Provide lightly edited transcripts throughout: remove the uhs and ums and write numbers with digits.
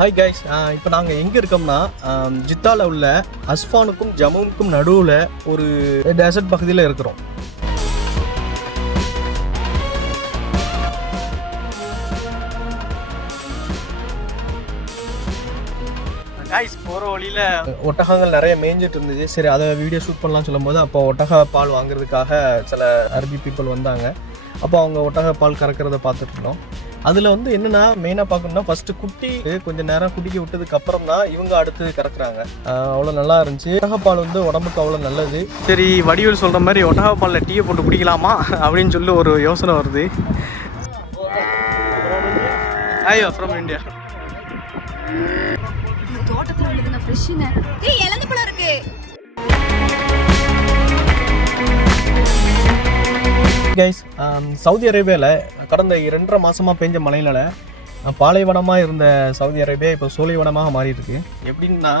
Hi guys, இப்போ நாங்கள் எங்கே இருக்கோம்னா ஜித்தாவில் உள்ள அஸ்ஃபானுக்கும் ஜம்முனுக்கும் நடுவில் ஒரு டெசர்ட் பகுதியில் இருக்கிறோம். கைஸ், போகிற வழியில் ஒட்டகங்கள் நிறைய மேய்ஞ்சிட்டு இருந்துச்சு. சரி, அதை வீடியோ ஷூட் பண்ணலாம்னு சொல்லும்போது அப்போ ஒட்டக பால் வாங்குறதுக்காக சில அரபி பீப்புள் வந்தாங்க. அப்போ அவங்க ஒட்டக பால் கறக்கிறத பார்த்துட்டு இருந்தோம். அதில் வந்து என்னென்னா மெயினாக பார்க்கணுன்னா ஃபஸ்ட்டு குட்டி கொஞ்சம் நேரம் குடிக்க விட்டதுக்கு அப்புறம் தான் இவங்க அடுத்து கறக்குறாங்க. அவ்வளோ நல்லா இருந்துச்சு. ஒட்டகப்பால் வந்து உடம்புக்கு அவ்வளோ நல்லது. சரி, வடிவேல் சொல்கிற மாதிரி ஒட்டகப்பாலில் டீயை போட்டு குடிக்கலாமா அப்படின்னு சொல்லி ஒரு யோசனை வருது. ஐயோ, ஃப்ரம் இந்தியா. தோட்டத்தில் உள்ளதுங்க ஃப்ரெஷ்ஷுங்க. ஏய், இளநீ பழம் இருக்கு. கைஸ், சவுதி அரேபியாவில் கடந்த 2.5 மாதமாக பெஞ்ச மழையினால் பாலைவனமாக இருந்த சவுதி அரேபியா இப்போ சோலைவனமாக மாறிட்டுருக்கு. எப்படின்னா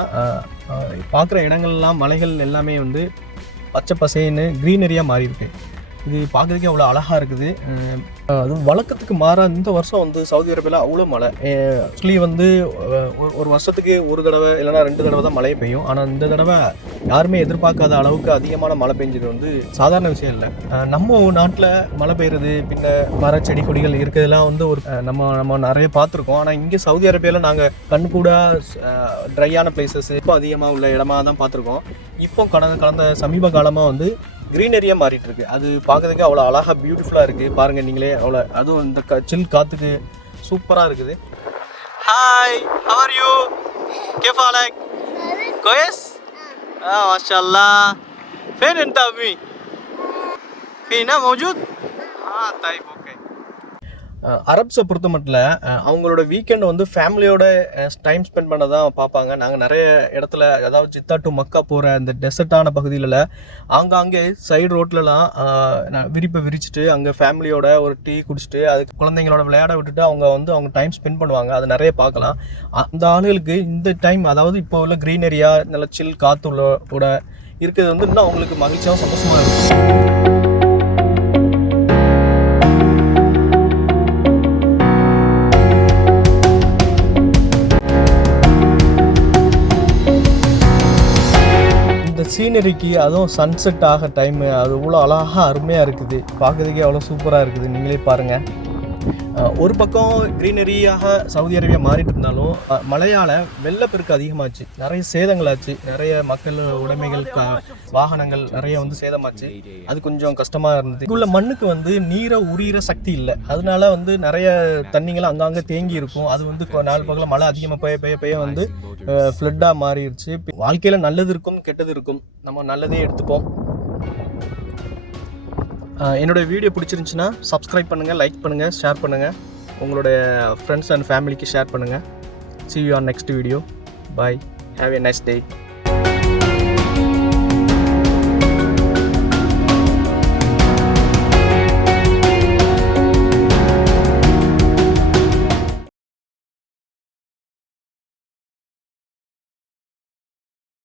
பார்க்குற இடங்கள்லாம் மலைகள் எல்லாமே வந்து பச்சை பசேன்னு க்ரீனரியாக மாறியிருக்கு. இது பார்க்குறதுக்கே அவ்வளோ அழகாக இருக்குது. அதுவும் வழக்கத்துக்கு மாறாக இந்த வருஷம் வந்து சவுதி அரேபியாவில் அவ்வளோ மழை. ஆக்சுவலி வந்து ஒரு வருஷத்துக்கு ஒரு தடவை இல்லைனா 2 தடவை தான் மழை பெய்யும். ஆனால் இந்த தடவை யாருமே எதிர்பார்க்காத அளவுக்கு அதிகமான மழை பெஞ்சது வந்து சாதாரண விஷயம் இல்லை. நம்ம நாட்டில் மழை பெய்யுறது பின்ன மர செடி கொடிகள் இருக்கிறதுலாம் வந்து ஒரு நம்ம நிறைய பார்த்துருக்கோம். ஆனால் இங்கே சவுதி அரேபியாவில் நாங்கள் கண்கூட ட்ரையான பிளேசஸ் இப்போ அதிகமாக உள்ள இடமா தான் பார்த்துருக்கோம். இப்போ கடந்த சமீப காலமாக வந்து க்ரீனரியாக மாறிட்டு இருக்கு. அது பார்க்கறதுக்கு அவ்வளோ அழகாக பியூட்டிஃபுல்லாக இருக்குது. பாருங்கள் நீங்களே, அவ்வளோ அதுவும் இந்த சில் காற்றுக்கு சூப்பராக இருக்குது. Hi, how are you? கேஃப் ஹாலக்? கோயஸ்? மாஷாஅல்லாह. فين انت ابي؟ فينا موجود؟ طيب اوكي. அரப்ஸை பொறுத்த மட்டும் அவங்களோட வீக்கெண்ட் வந்து ஃபேமிலியோட டைம் ஸ்பெண்ட் பண்ண தான் பார்ப்பாங்க. நாங்கள் நிறைய இடத்துல, அதாவது ஜித்தா டு மக்கா போகிற அந்த டெசர்ட்டான பகுதியில் ஆங்காங்கே சைடு ரோட்லலாம் விரிப்பை விரிச்சிட்டு அங்கே ஃபேமிலியோட ஒரு டீ குடிச்சிட்டு அதுக்கு குழந்தைங்களோட விளையாட விட்டுட்டு அவங்க டைம் ஸ்பெண்ட் பண்ணுவாங்க. அதை நிறைய பார்க்கலாம். அந்த ஆளுகளுக்கு இந்த டைம், அதாவது இப்போ உள்ள க்ரீனரியாக நல்ல சில் காற்றுள்ளோட இருக்கிறது வந்து இன்னும் அவங்களுக்கு மகிழ்ச்சியாகவும் சந்தோஷமாக இருக்கும். சீனரிக்கு அதுவும் சன்செட் ஆக டைமு அது இவ்வளோ அழகாக அருமையாக இருக்குது. பார்க்குறதுக்கே அவ்வளோ சூப்பராக இருக்குது. நீங்களே பாருங்கள். ஒரு பக்கம் க்ரீனரியாக சவுதி அரேபியா மாறிட்டு இருந்தாலும் மழையால் வெள்ளப்பெருக்கு அதிகமாச்சு. நிறைய சேதங்களாச்சு. நிறைய மக்கள் உடைமைகள் வாகனங்கள் நிறைய வந்து சேதமாச்சு. அது கொஞ்சம் கஷ்டமாக இருந்தது. இங்குள்ள மண்ணுக்கு வந்து நீரை உரிகிற சக்தி இல்லை. அதனால வந்து நிறைய தண்ணிகள் அங்கங்கே தேங்கி இருக்கும். அது வந்து நாலு பக்கத்தில் மழை அதிகமாக பெய்ய வந்து ஃப்ளட்டாக மாறிடுச்சு. வாழ்க்கையில் நல்லது இருக்கும், கெட்டது இருக்கும். நம்ம நல்லதே எடுத்துப்போம். என்னோடய வீடியோ பிடிச்சிருந்துச்சின்னா சப்ஸ்கிரைப் பண்ணுங்கள், லைக் பண்ணுங்கள், ஷேர் பண்ணுங்கள். உங்களுடைய ஃப்ரெண்ட்ஸ் அண்ட் ஃபேமிலிக்கு ஷேர் பண்ணுங்கள். See you on next video. Bye. Have a nice day.